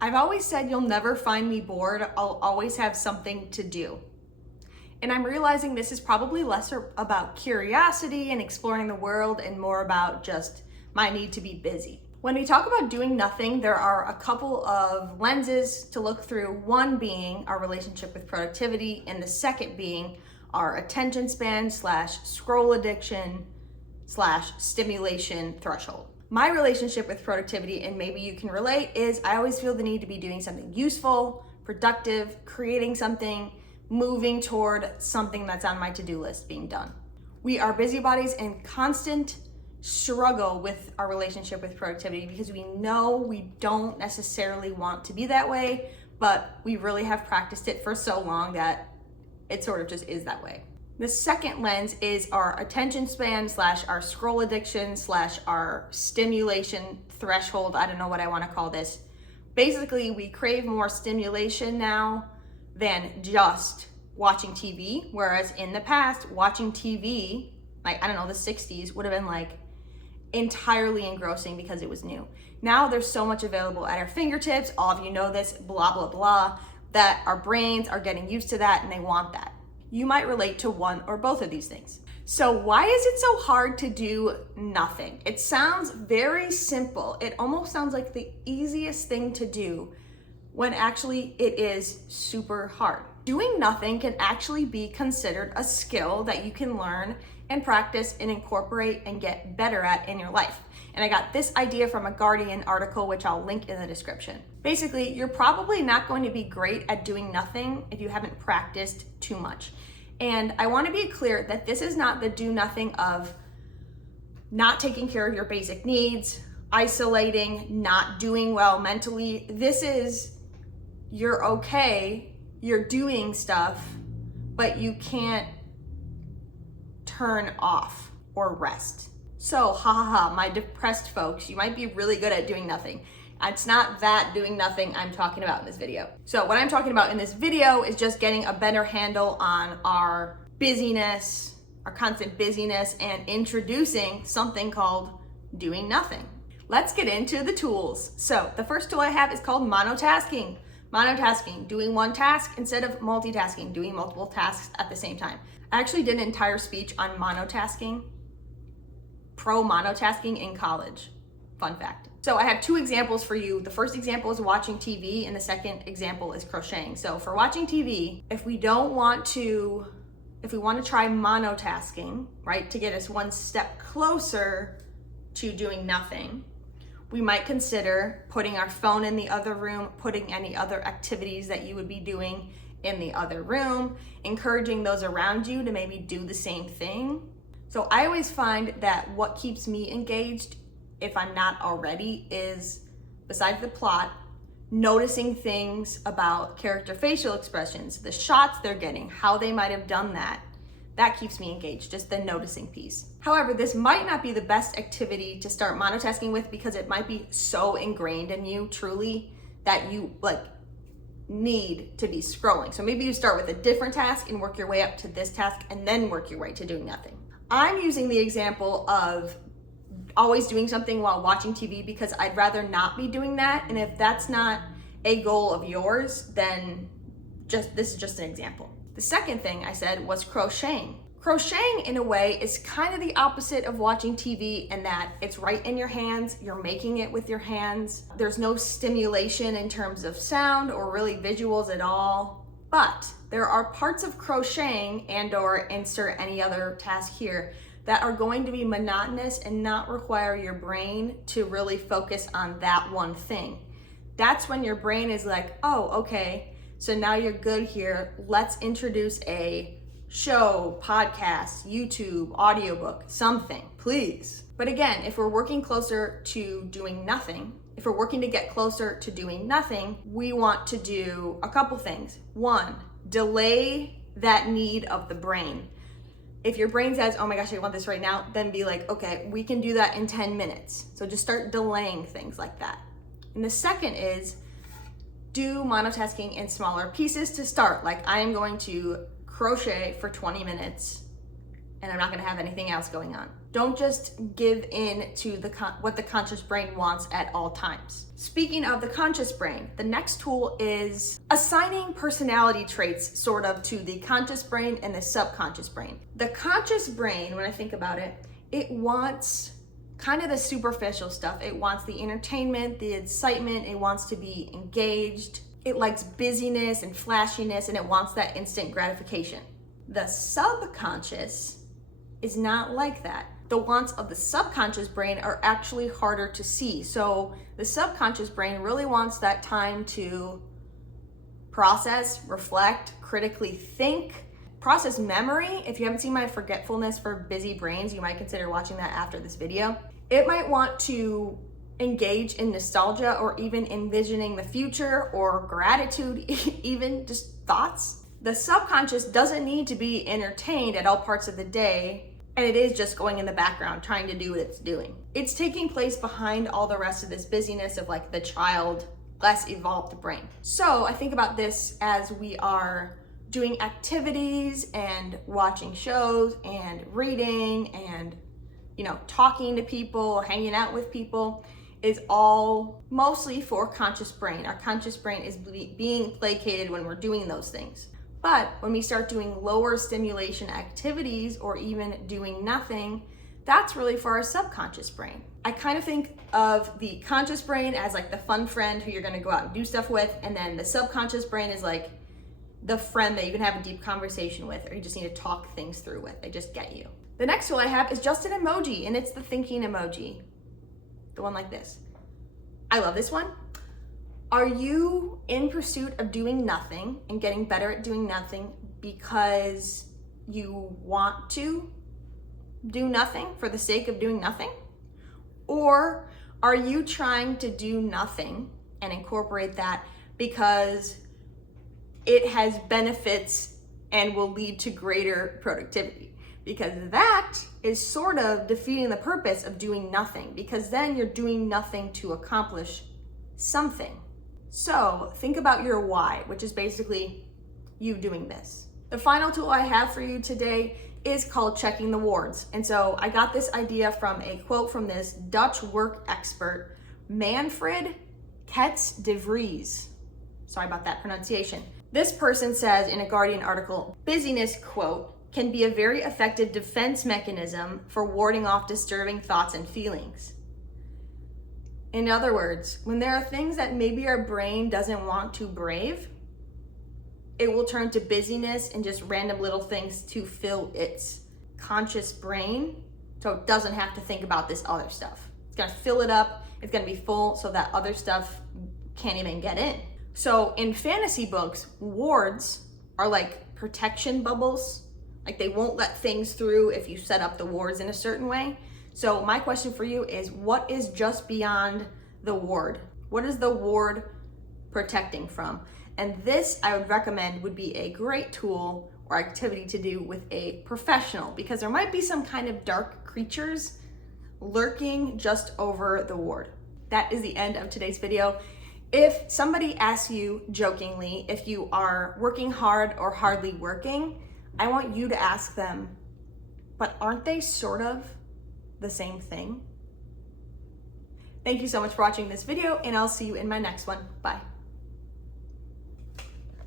I've always said you'll never find me bored. I'll always have something to do. And I'm realizing this is probably less about curiosity and exploring the world and more about just my need to be busy. When we talk about doing nothing, there are a couple of lenses to look through. One being our relationship with productivity, and the second being our attention span / scroll addiction / stimulation threshold. My relationship with productivity, and maybe you can relate, is I always feel the need to be doing something useful, productive, creating something, moving toward something that's on my to-do list being done. We are busybodies in constant struggle with our relationship with productivity because we know we don't necessarily want to be that way, but we really have practiced it for so long that it sort of just is that way. The second lens is our attention span / our scroll addiction / our stimulation threshold. I don't know what I want to call this. Basically, we crave more stimulation now than just watching TV, whereas in the past, watching TV, like, I don't know, the 60s would have been like entirely engrossing because it was new. Now there's so much available at our fingertips, all of you know this, blah, blah, blah, that our brains are getting used to that and they want that. You might relate to one or both of these things. So why is it so hard to do nothing? It sounds very simple. It almost sounds like the easiest thing to do when actually it is super hard. Doing nothing can actually be considered a skill that you can learn and practice and incorporate and get better at in your life. And I got this idea from a Guardian article, which I'll link in the description. Basically, you're probably not going to be great at doing nothing if you haven't practiced too much. And I want to be clear that this is not the do nothing of not taking care of your basic needs, isolating, not doing well mentally. This is you're okay, you're doing stuff, but you can't turn off or rest. So, my depressed folks, you might be really good at doing nothing. It's not that doing nothing I'm talking about in this video. So what I'm talking about in this video is just getting a better handle on our busyness, our constant busyness, and introducing something called doing nothing. Let's get into the tools. So the first tool I have is called monotasking. Monotasking, doing one task instead of multitasking, doing multiple tasks at the same time. I actually did an entire speech on monotasking, pro monotasking in college. Fun fact. So I have two examples for you. The first example is watching TV and the second example is crocheting. So for watching TV, if we want to try monotasking, right, to get us one step closer to doing nothing, we might consider putting our phone in the other room, putting any other activities that you would be doing in the other room, encouraging those around you to maybe do the same thing. So I always find that what keeps me engaged, if I'm not already, is, besides the plot, noticing things about character facial expressions, the shots they're getting, how they might have done that. That keeps me engaged, just the noticing piece. However, this might not be the best activity to start monotasking with because it might be so ingrained in you truly that you need to be scrolling. So maybe you start with a different task and work your way up to this task and then work your way to doing nothing. I'm using the example of always doing something while watching TV because I'd rather not be doing that. And if that's not a goal of yours, then this is just an example. The second thing I said was crocheting. Crocheting, in a way, is kind of the opposite of watching TV in that it's right in your hands, you're making it with your hands. There's no stimulation in terms of sound or really visuals at all. But there are parts of crocheting and/or insert any other task here that are going to be monotonous and not require your brain to really focus on that one thing. That's when your brain is like, oh, okay, so now you're good here. Let's introduce a show, podcast, YouTube, audiobook, something, please. But again, if we're working closer to doing nothing, if we're working to get closer to doing nothing, we want to do a couple things. One, delay that need of the brain. If your brain says, oh my gosh, I want this right now, then be like, okay, we can do that in 10 minutes. So just start delaying things like that. And the second is do monotasking in smaller pieces to start. Like I am going to crochet for 20 minutes and I'm not gonna have anything else going on. Don't just give in to what the conscious brain wants at all times. Speaking of the conscious brain, the next tool is assigning personality traits sort of to the conscious brain and the subconscious brain. The conscious brain, when I think about it, it wants kind of the superficial stuff. It wants the entertainment, the excitement, it wants to be engaged. It likes busyness and flashiness, and it wants that instant gratification. The subconscious is not like that. The wants of the subconscious brain are actually harder to see. So the subconscious brain really wants that time to process, reflect, critically think, process memory. If you haven't seen my forgetfulness for busy brains, you might consider watching that after this video. It might want to engage in nostalgia or even envisioning the future or gratitude, even just thoughts. The subconscious doesn't need to be entertained at all parts of the day, and it is just going in the background trying to do what it's doing. It's taking place behind all the rest of this busyness of like the child, less evolved brain. So I think about this as we are doing activities and watching shows and reading and, you know, talking to people, hanging out with people is all mostly for conscious brain. Our conscious brain is being placated when we're doing those things. But when we start doing lower stimulation activities or even doing nothing, that's really for our subconscious brain. I kind of think of the conscious brain as like the fun friend who you're gonna go out and do stuff with, and then the subconscious brain is like the friend that you can have a deep conversation with, or you just need to talk things through with. They just get you. The next tool I have is just an emoji, and it's the thinking emoji. The one like this. I love this one. Are you in pursuit of doing nothing and getting better at doing nothing because you want to do nothing for the sake of doing nothing? Or are you trying to do nothing and incorporate that because it has benefits and will lead to greater productivity? Because that is sort of defeating the purpose of doing nothing, because then you're doing nothing to accomplish something. So think about your why, which is basically you doing this. The final tool I have for you today is called checking the wards. And so I got this idea from a quote from this Dutch work expert, Manfred Ketz de Vries. Sorry about that pronunciation. This person says in a Guardian article, busyness, quote, can be a very effective defense mechanism for warding off disturbing thoughts and feelings. In other words, when there are things that maybe our brain doesn't want to brave, it will turn to busyness and just random little things to fill its conscious brain so it doesn't have to think about this other stuff. It's gonna fill it up, it's gonna be full so that other stuff can't even get in. So in fantasy books, wards are like protection bubbles. Like they won't let things through if you set up the wards in a certain way. So my question for you is, what is just beyond the ward? What is the ward protecting from? And this I would recommend would be a great tool or activity to do with a professional, because there might be some kind of dark creatures lurking just over the ward. That is the end of today's video. If somebody asks you jokingly if you are working hard or hardly working, I want you to ask them, but aren't they sort of the same thing? Thank you so much for watching this video, and I'll see you in my next one. Bye.